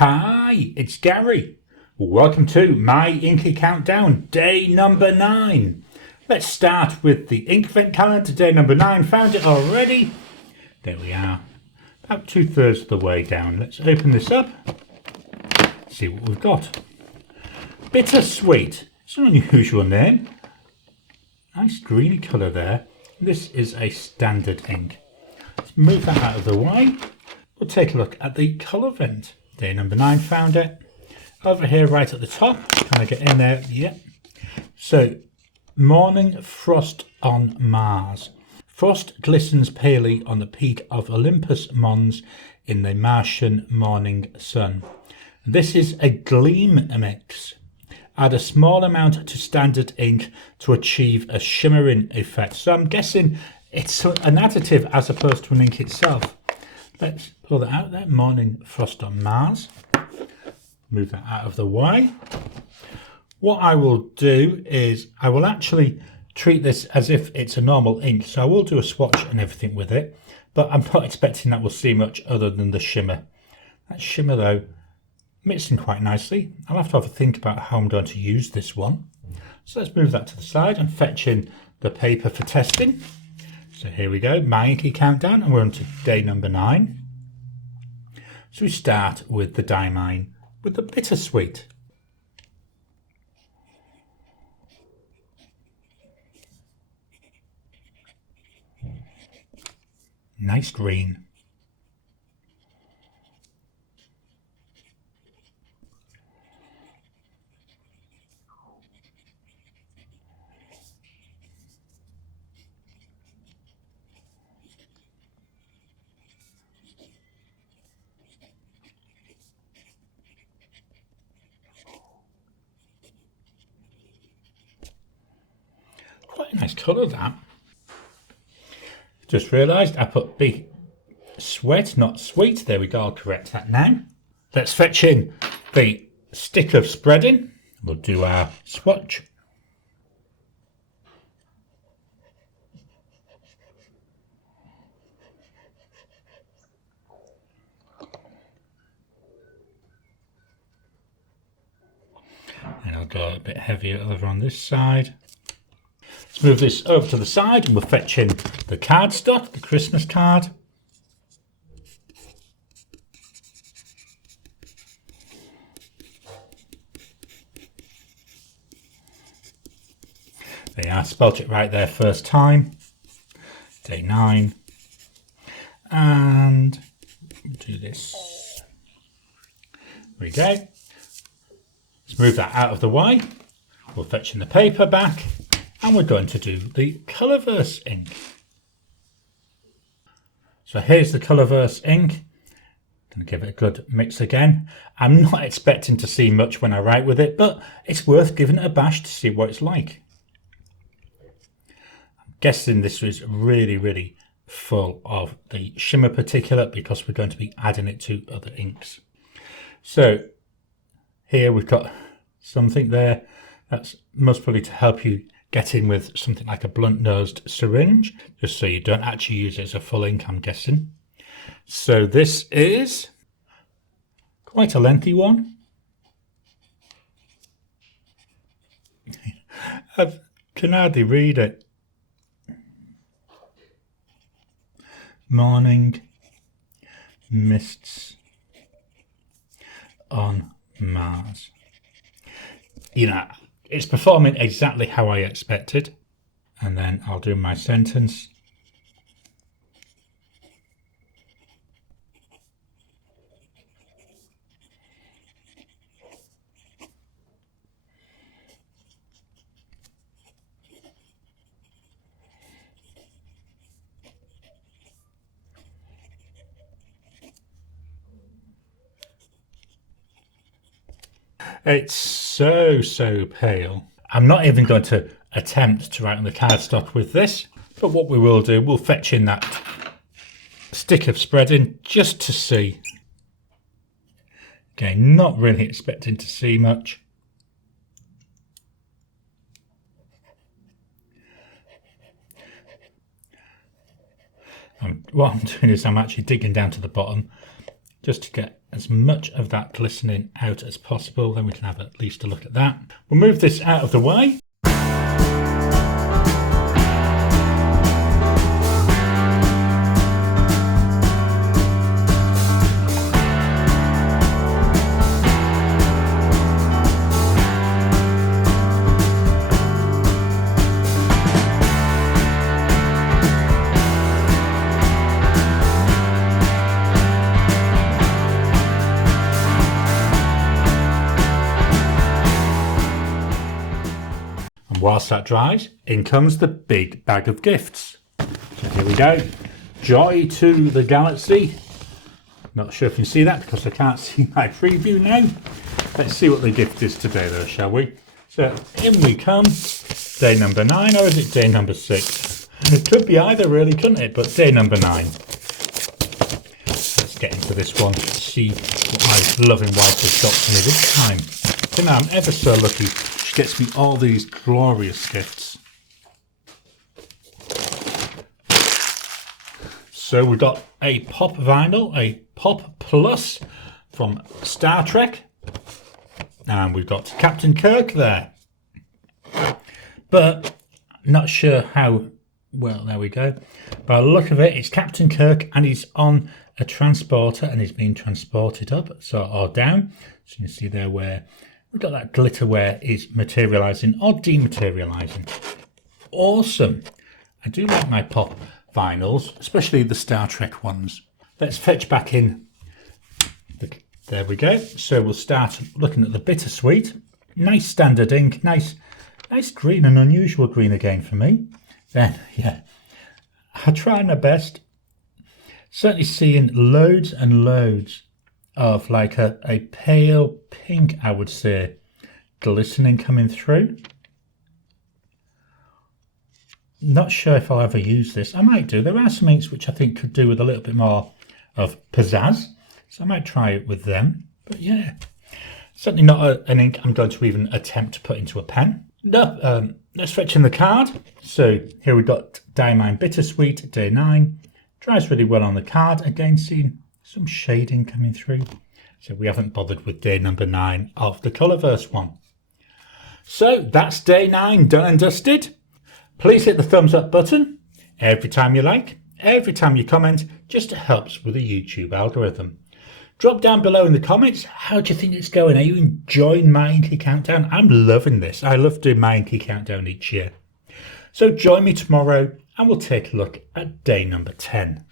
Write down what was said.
Hi, it's Gary. Welcome to my Inky Countdown, day number 9. Let's start with the Inkvent calendar, day number 9. Found it already. There we are. About 2/3 of the way down. Let's open this up. See what we've got. Bittersweet. It's an unusual name. Nice greeny colour there. This is a standard ink. Let's move that out of the way. We'll take a look at the Colorvent. Day number 9, found it. Over here right at the top. Can I get in there? Yep. So, Morning Frost on Mars. Frost glistens palely on the peak of Olympus Mons in the Martian morning sun. This is a gleam mix. Add a small amount to standard ink to achieve a shimmering effect. So I'm guessing it's an additive as opposed to an ink itself. Let's pull that out there. Morning Frost on Mars. Move that out of the way. What I will do is I will actually treat this as if it's a normal ink. So I will do a swatch and everything with it, but I'm not expecting that we'll see much other than the shimmer. That shimmer though, mixing quite nicely. I'll have to have a think about how I'm going to use this one. So let's move that to the side and fetch in the paper for testing. So here we go, my Inky Countdown, and we're on to day number 9. So we start with the Diamine, with the Bittersweet. Nice green. Quite a nice colour that. Just realised I put big sweat, not sweet. There we go, I'll correct that now. Let's fetch in the stick of spreading. We'll do our swatch. And I'll go a bit heavier over on this side. Let's move this over to the side and we'll fetch in the cardstock, the Christmas card. There you are, spelt it right there first time. Day 9. And do this. There we go. Let's move that out of the way. We'll fetch in the paper back. And we're going to do the Colorverse ink. So here's the Colorverse ink. Going to give it a good mix again. I'm not expecting to see much when I write with it, but it's worth giving it a bash to see what it's like. I'm guessing this was really full of the shimmer particulate because we're going to be adding it to other inks. So here we've got something there. That's most probably to help you get in with something like a blunt-nosed syringe, just so you don't actually use it as a full ink, I'm guessing. So this is quite a lengthy one. I can hardly read it. Morning mists on Mars. You know, it's performing exactly how I expected. And then I'll do my sentence. It's so pale. I'm not even going to attempt to write on the cardstock with this, but what we will do, we'll fetch in that stick of spreading just to see. Again, not really expecting to see much. What I'm doing is I'm actually digging down to the bottom just to get as much of that glistening out as possible. Then we can have at least a look at that. We'll move this out of the way. Whilst that dries, in comes the big bag of gifts. So here we go. Joy to the galaxy. Not sure if you can see that because I can't see my preview now. Let's see what the gift is today though, shall we? So in we come. Day number 9, or is it day number 6? It could be either really, couldn't it? But day number 9. Let's get into this one. See what my loving wife has got for me this time. You know, I'm ever so lucky. She gets me all these glorious gifts. So we've got a pop vinyl, a pop plus from Star Trek. And we've got Captain Kirk there. But not sure how, well, there we go. By the look of it, it's Captain Kirk and he's on a transporter and he's being transported up, or down. So you can see there where we've got that glitter where it's materialising or dematerialising. Awesome. I do like my pop vinyls, especially the Star Trek ones. Let's fetch back in. There we go. So we'll start looking at the bittersweet. Nice standard ink. Nice green, an unusual green again for me. Then, yeah, I try my best. Certainly seeing loads and loads of like a pale pink, I would say, glistening coming through. Not sure if I'll ever use this. I might do. There are some inks which I think could do with a little bit more of pizzazz, so I might try it with them. But yeah, certainly not an ink I'm going to even attempt to put into a pen. No, let's fetch in the card. So here we've got Diamine Bittersweet, day 9. Dries really well on the card. Again, seeing some shading coming through. So we haven't bothered with day number 9 of the Colorverse one. So that's day 9 done and dusted. Please hit the thumbs up button every time you like, every time you comment, just helps with the YouTube algorithm. Drop down below in the comments, how do you think it's going? Are you enjoying my Inky Countdown? I'm loving this. I love doing my Inky Countdown each year. So join me tomorrow and we'll take a look at day number 10.